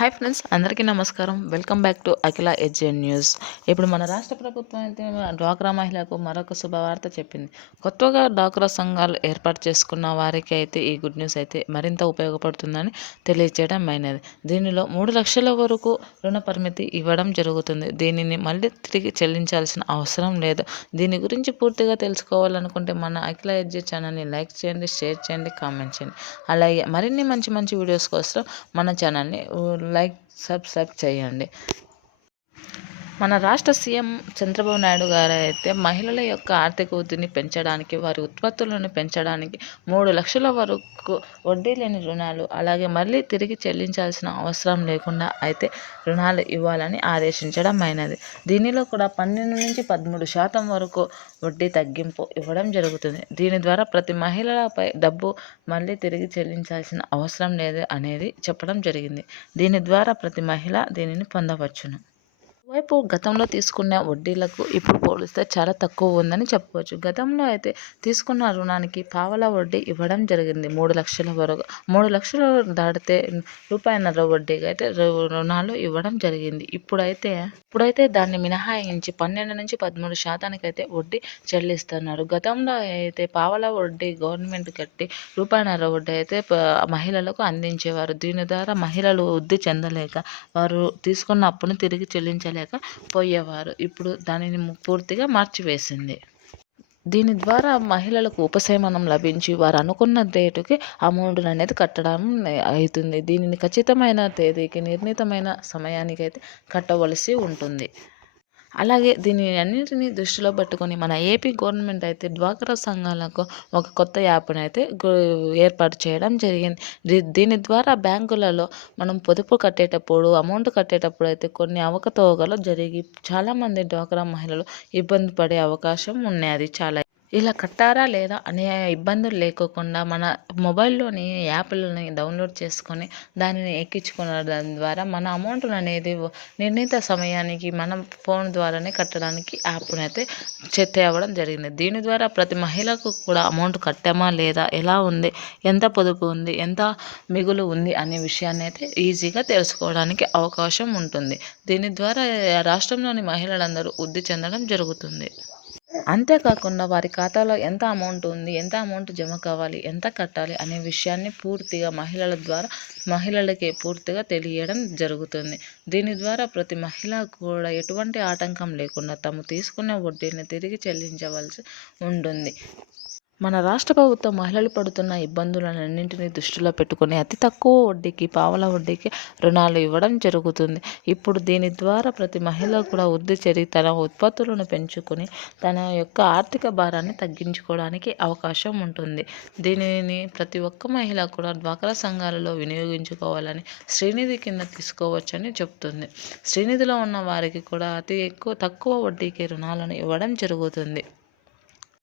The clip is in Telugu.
హాయ్ ఫ్రెండ్స్, అందరికీ నమస్కారం. వెల్కమ్ బ్యాక్ టు అఖిల ఎడ్జెన్ న్యూస్. ఇప్పుడు మన రాష్ట్ర ప్రభుత్వం అయితే డ్వాక్రా మహిళలకు మరొక శుభవార్త చెప్పింది. కొత్తగా డ్వాక్రా సంఘాలు ఏర్పాటు చేసుకున్న వారికి అయితే ఈ గుడ్ న్యూస్ అయితే మరింత ఉపయోగపడుతుందని తెలియజేయడం అయినది. దీనిలో 3 లక్షల వరకు రుణ పరిమితి ఇవ్వడం జరుగుతుంది. దీనిని మళ్ళీ తిరిగి చెల్లించాల్సిన అవసరం లేదు. దీని గురించి పూర్తిగా తెలుసుకోవాలనుకుంటే మన అఖిల ఎడ్జెన్ ఛానల్ని లైక్ చేయండి, షేర్ చేయండి, కామెంట్ చేయండి. అలాగే మరిన్ని మంచి మంచి వీడియోస్ కోసం మన ఛానల్ని లైక్ సబ్స్క్రైబ్ చేయండి. మన రాష్ట్ర సీఎం చంద్రబాబు నాయుడు గారు అయితే మహిళల యొక్క ఆర్థిక వృద్ధిని పెంచడానికి, వారి ఉత్పత్తులను పెంచడానికి 3 లక్షల వరకు వడ్డీ లేని రుణాలు, అలాగే మళ్ళీ తిరిగి చెల్లించాల్సిన అవసరం లేకుండా అయితే రుణాలు ఇవ్వాలని ఆదేశించడం అయినది. దీనిలో కూడా 12-13% వరకు వడ్డీ తగ్గింపు ఇవ్వడం జరుగుతుంది. దీని ద్వారా ప్రతి మహిళలపై డబ్బు మళ్ళీ తిరిగి చెల్లించాల్సిన అవసరం లేదు అనేది చెప్పడం జరిగింది. దీని ద్వారా ప్రతి మహిళ దీనిని పొందవచ్చును. వైపు గతంలో తీసుకున్న వడ్డీలకు ఇప్పుడు పోలిస్తే చాలా తక్కువ ఉందని చెప్పవచ్చు. గతంలో అయితే తీసుకున్న రుణానికి పావలా వడ్డీ ఇవ్వడం జరిగింది. 3 లక్షల వరకు 3 లక్షలు దాటితే రూపాయన్నర వడ్డీగా అయితే రుణాలు ఇవ్వడం జరిగింది. ఇప్పుడైతే దాన్ని మినహాయించి 12-13% అయితే వడ్డీ చెల్లిస్తున్నారు. గతంలో అయితే పావలా వడ్డీ గవర్నమెంట్ కట్టి రూపాయన్నర వడ్డీ అయితే మహిళలకు అందించేవారు. దీని ద్వారా మహిళలు వృద్ధి చెందలేక వారు తీసుకున్న అప్పును తిరిగి చెల్లించలేక పోయేవారు. ఇప్పుడు దానిని పూర్తిగా మార్చివేసింది. దీని ద్వారా మహిళలకు ఉపశమనం లభించి వారు అనుకున్న డేటుకి అమౌంట్ అనేది కట్టడం అవుతుంది. దీనిని ఖచ్చితమైన తేదీకి, నిర్ణీతమైన సమయానికి అయితే కట్టవలసి ఉంటుంది. అలాగే దీని అన్నింటినీ దృష్టిలో పెట్టుకొని మన ఏపీ గవర్నమెంట్ అయితే డ్వాక్రా సంఘాలకు ఒక కొత్త యాప్ని అయితే ఏర్పాటు చేయడం జరిగింది. దీని ద్వారా బ్యాంకులలో మనం పొదుపు కట్టేటప్పుడు, అమౌంట్ కట్టేటప్పుడు అయితే కొన్ని అవకతవకలు జరిగి చాలామంది డ్వాక్రా మహిళలు ఇబ్బంది పడే అవకాశం ఉన్నది. ఇలా కట్టారా లేదా అనే ఇబ్బందులు లేకోకుండా మన మొబైల్లోని యాప్లని డౌన్లోడ్ చేసుకొని దానిని ఎక్కించుకోవడం ద్వారా మన అమౌంట్ అనేది నిర్ణీత సమయానికి మనం ఫోన్ ద్వారానే కట్టడానికి యాప్ని అయితే తేవడం జరిగింది. దీని ద్వారా ప్రతి మహిళకు కూడా అమౌంట్ కట్టామా లేదా, ఎలా ఉంది, ఎంత పొదుపు ఉంది, ఎంత మిగులు ఉంది అనే విషయాన్ని అయితే ఈజీగా తెలుసుకోవడానికి అవకాశం ఉంటుంది. దీని ద్వారా రాష్ట్రంలోని మహిళలందరూ వృద్ధి చెందడం జరుగుతుంది. అంతేకాకుండా వారి ఖాతాలో ఎంత అమౌంట్ ఉంది, ఎంత అమౌంట్ జమ కావాలి, ఎంత కట్టాలి అనే విషయాన్ని పూర్తిగా మహిళలకి పూర్తిగా తెలియడం జరుగుతుంది. దీని ద్వారా ప్రతి మహిళ కూడా ఎటువంటి ఆటంకం లేకుండా తాము తీసుకున్న వడ్డీని తిరిగి చెల్లించవలసి ఉంటుంది. మన రాష్ట్ర ప్రభుత్వం మహిళలు పడుతున్న ఇబ్బందులన్నింటినీ దృష్టిలో పెట్టుకుని అతి తక్కువ వడ్డీకి, పావలా వడ్డీకి రుణాలు ఇవ్వడం జరుగుతుంది. ఇప్పుడు దీని ద్వారా ప్రతి మహిళ కూడా వృద్ధి చెంది తన ఉత్పత్తులను పెంచుకొని తన యొక్క ఆర్థిక భారాన్ని తగ్గించుకోవడానికి అవకాశం ఉంటుంది. దీనిని ప్రతి ఒక్క మహిళ కూడా డ్వాక్రా సంఘాలలో వినియోగించుకోవాలని, శ్రీనిధి కింద తీసుకోవచ్చని చెప్తుంది. శ్రీనిధిలో ఉన్న వారికి కూడా తక్కువ వడ్డీకి రుణాలను ఇవ్వడం జరుగుతుంది.